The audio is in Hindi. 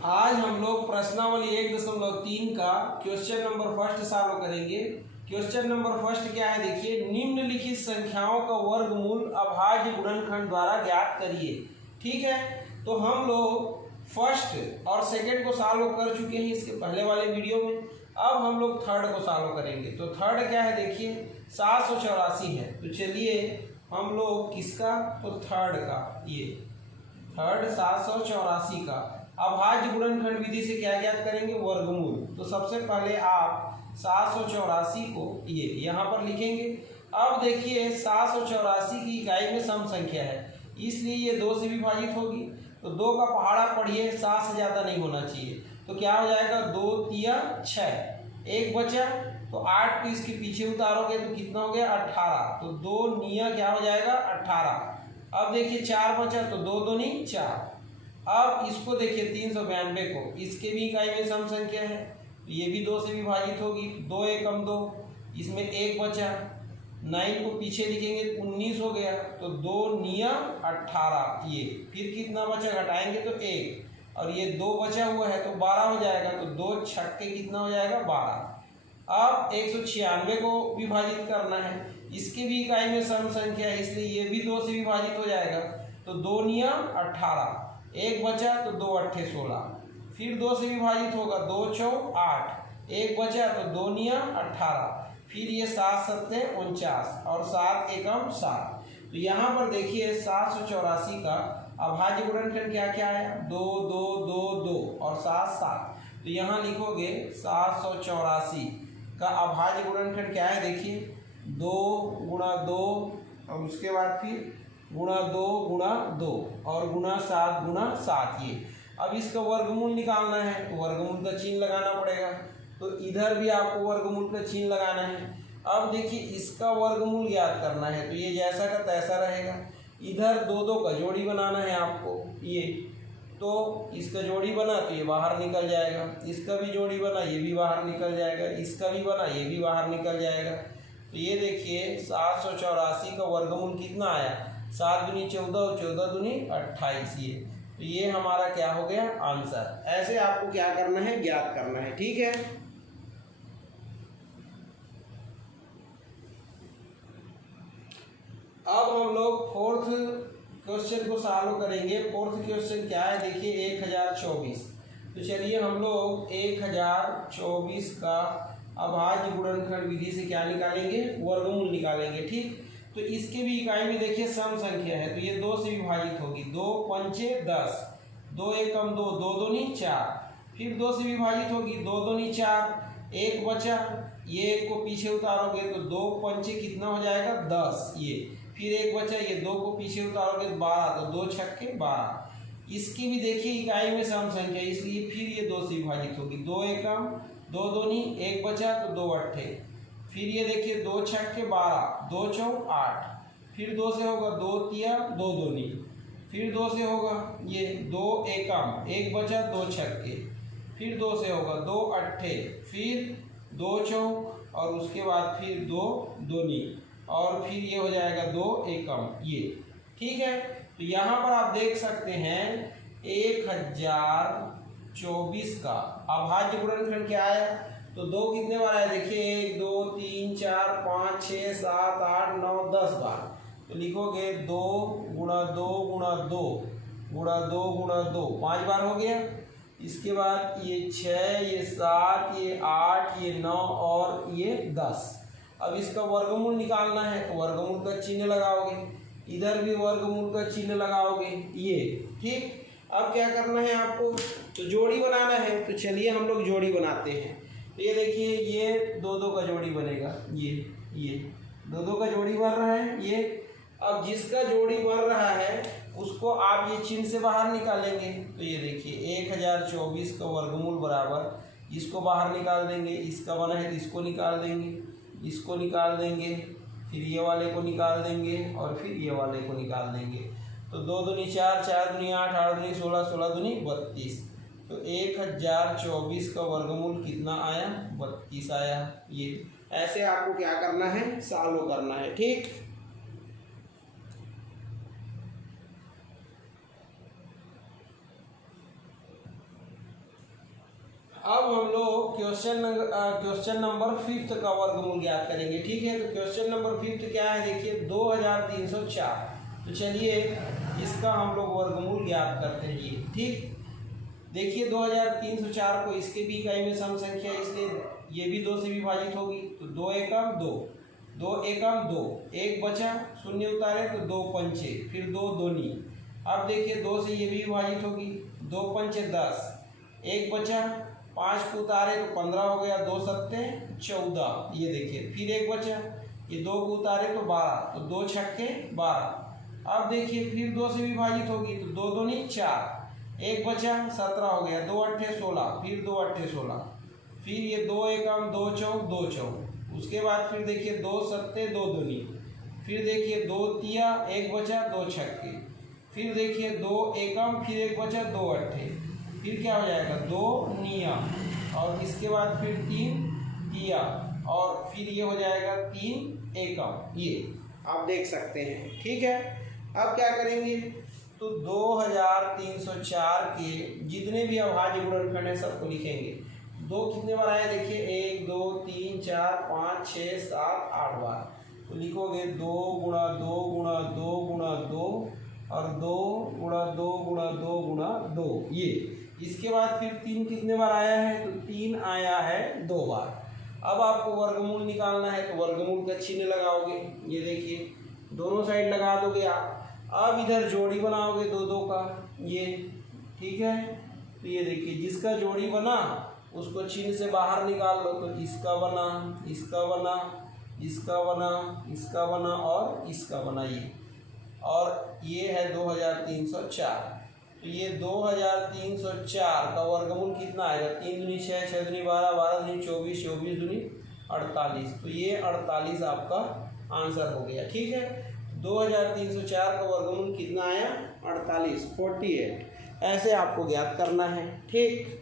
आज हम लोग प्रश्नावली 1.3 का क्वेश्चन नंबर फर्स्ट सॉल्व करेंगे। क्वेश्चन नंबर फर्स्ट क्या है, देखिए, निम्नलिखित संख्याओं का वर्गमूल अभाज्य गुणनखंड द्वारा ज्ञात करिए। ठीक है, तो हम लोग फर्स्ट और सेकंड को सॉल्व कर चुके हैं इसके पहले वाले वीडियो में। अब हम लोग थर्ड को सॉल्व करेंगे। तो थर्ड क्या है, देखिए 784 है। तो चलिए हम लोग किसका, तो थर्ड का, ये थर्ड 784 का अभाज्य गुणनखंड विधि से क्या ज्ञात करेंगे, वर्गमूल। तो सबसे पहले आप 784 को ये यहाँ पर लिखेंगे। अब देखिए 784 की इकाई में सम संख्या है, इसलिए ये 2 से विभाजित होगी। तो 2 का पहाड़ा पढ़िए, 7 से ज़्यादा नहीं होना चाहिए। तो क्या हो जाएगा, 2 तिया 6, एक बचा तो 8 को इसके पीछे उतारोगे तो कितना हो गया, 18। तो 2 निया क्या हो जाएगा, 18। अब देखिए 4 बचा तो 2 दूनी 4। अब इसको देखिए 392 को, इसके भी इकाई में सम संख्या है, तो ये भी 2 से विभाजित होगी। 2 एकम 2, इसमें 1 बचा, 9 को पीछे लिखेंगे 19 हो गया। तो 2 निया 18, ये फिर कितना बचा, घटाएंगे तो 1, और ये 2 बचा हुआ है तो 12 हो जाएगा। तो 2 छक्के कितना हो जाएगा, 12। अब 196 को विभाजित करना है, इसके भी इकाई में सम संख्या है, इसलिए ये भी 2 से विभाजित हो जाएगा। तो 2 निया 18, 1 बचा तो 2 अट्ठे 16, फिर 2 से विभाजित होगा, 2 चौ 8, 1 बचा तो 2 निया 18, फिर ये 7 सत्ते 49 और 7 एकम 7। तो यहाँ पर देखिए 784 का अभाज्य गुणनखंड क्या क्या है, 2 2 2 2 और 7 7। तो यहाँ लिखोगे 784 का अभाज्य गुणनखंड क्या है, देखिए 2 गुणा 2 और उसके बाद फिर गुणा 2 गुणा 2 और गुणा 7 गुणा 7। ये अब इसका वर्गमूल निकालना है, तो वर्गमूल का चिन्ह लगाना पड़ेगा। तो इधर भी आपको वर्गमूल का चिन्ह लगाना है। अब देखिए इसका वर्गमूल ज्ञात करना है, तो ये जैसा का तैसा रहेगा। इधर 2 2 का जोड़ी बनाना है आपको, ये तो इसका जोड़ी बना तो ये बाहर निकल जाएगा, इसका भी जोड़ी बना ये भी बाहर निकल जाएगा, इसका भी बना ये भी बाहर निकल जाएगा। तो ये देखिए 784 का वर्गमूल कितना आया, 7 दूनी 14 और 14 दूनी 28। ये तो ये हमारा क्या हो गया, आंसर। ऐसे आपको क्या करना है, ज्ञात करना है। ठीक है, अब हम लोग फोर्थ क्वेश्चन को सॉल्व करेंगे। फोर्थ क्वेश्चन क्या है, देखिए 1024। तो चलिए हम लोग 1024 का अभाज्य गुणनखंड विधि से क्या निकालेंगे, वर्गमूल निकालेंगे। ठीक, तो इसके भी इकाई में देखिए सम संख्या है, तो ये 2 से विभाजित होगी। 2 पंचे 10, 2 एकम 2, 2 दूनी 4, फिर 2 से विभाजित होगी, 2 दूनी 4, 1 बचा, ये 1 को पीछे उतारोगे तो 2 पंचे कितना हो जाएगा, 10। ये फिर 1 बचा, ये 2 को पीछे उतारोगे तो 12, तो 2 छक्के 12। इसकी भी देखिए इकाई में सम संख्या, इसलिए फिर ये 2 से विभाजित होगी। 2 एकम 2 दूनी, 1 बचा तो 2 अट्ठे, फिर ये देखिए 2 छक्के 12, 2 चौ 8, फिर 2 से होगा 2 तिया 2 दूनी, फिर 2 से होगा ये 2 एकम, 1 बचा 2 छक्के, फिर 2 से होगा 2 अट्ठे, फिर 2 चौ और उसके बाद फिर 2 दूनी, और फिर ये हो जाएगा 2 एकम। ये ठीक है, तो यहाँ पर आप देख सकते हैं 1024 का अभाज्य गुणनखंड क्या है। तो 2 कितने बार आया, देखिए 1 2 3 4 5 6 7 8 9 10 बार। तो लिखोगे 2 गुणा 2 गुणा 2 गुणा 2 गुणा 2, 5 बार हो गया। इसके बाद ये 6, ये 7, ये 8, ये 9 और ये 10। अब इसका वर्गमूल निकालना है, तो वर्गमूल का चिन्ह लगाओगे, इधर भी वर्गमूल का चिन्ह लगाओगे, ये ठीक। अब क्या करना है आपको, तो जोड़ी बनाना है। तो चलिए हम लोग जोड़ी बनाते हैं। तो ये देखिए ये 2 2 का जोड़ी बनेगा, ये 2 2 का जोड़ी बन रहा है ये। अब जिसका जोड़ी बन रहा है उसको आप ये चिन्ह से बाहर निकालेंगे। तो ये देखिए 1024 का वर्गमूल बराबर, इसको बाहर निकाल देंगे, इसका बना है तो इसको निकाल देंगे, इसको निकाल देंगे, फिर ये वाले को निकाल देंगे और फिर ये वाले को निकाल देंगे। तो 2 दूनी 4, 4 दूनी 8, 8 दूनी 16, 16 दूनी 32। तो 1024 का वर्गमूल कितना आया, 32 आया। ये ऐसे आपको क्या करना है, सॉल्व करना है। ठीक, अब हम लोग क्वेश्चन नंबर 5 का वर्गमूल ज्ञात करेंगे। ठीक है, तो क्वेश्चन नंबर 5 क्या है, देखिए 2304। तो चलिए इसका हम लोग वर्गमूल ज्ञात करते हैं। ये ठीक, देखिए 2304 को इसके भी इकाई में सम संख्या, इसलिए ये भी 2 से विभाजित होगी। तो 2 एकम 2, 2 एकम 2, 1 बचा, शून्य उतारे तो 2 पंचे, फिर 2 दूनी। अब देखिए 2 से ये भी विभाजित होगी, 2 पंचे 10, 1 बचा, 5 को उतारे तो 15 हो गया, 2 सत्ते 14। ये देखिए फिर 1 बचा, ये 2 को उतारे तो 12, तो 2 छक्के 12। अब देखिए फिर 2 से विभाजित होगी, तो 2 दूनी 4, 1 बचा, 17 हो गया, 2 अट्ठे 16, फिर 2 अट्ठे 16, फिर ये 2 एकम 2 चौक 2 चौक। उसके बाद फिर देखिए 2 सत्ते 2 दूनी, फिर देखिए 2 तिया, 1 बचा, 2 छक्के, फिर देखिए 2 एकम, फिर 1 बचा, 2 अट्ठे, फिर क्या हो जाएगा 2 निया, और इसके बाद फिर 3 तिया, और फिर ये हो जाएगा 3 एकम। ये आप देख सकते हैं। ठीक है, अब क्या करेंगे, तो 2304 के जितने भी अभाज्य गुणनखंड है सबको लिखेंगे। 2 कितने बार आए देखिए, 1 2 3 4 5 6 7 8 बार। तो लिखोगे 2 गुणा 2 गुणा 2 गुणा 2 और 2 गुणा 2 गुणा 2 गुणा 2। ये इसके बाद फिर 3 कितने बार आया है, तो 3 आया है 2 बार। अब आपको वर्गमूल निकालना है, तो वर्गमूल का चिन्ह लगाओगे। ये देखिए दोनों साइड लगा दोगे आप। अब इधर जोड़ी बनाओगे 2 2 का, ये ठीक है। तो ये देखिए जिसका जोड़ी बना उसको चिन्ह से बाहर निकाल लो। तो इसका बना, इसका बना, इसका बना, इसका बना और इसका बना, ये और ये है 2304। तो ये 2304 का वर्गमूल कितना आएगा, 3 दूनी 6, 6 दूनी 12, 12 दूनी 24, 24 दूनी 48। तो ये 48 आपका आंसर हो गया। ठीक है, 2304 का वर्गमूल कितना आया, 48, 48। ऐसे आपको ज्ञात करना है। ठीक।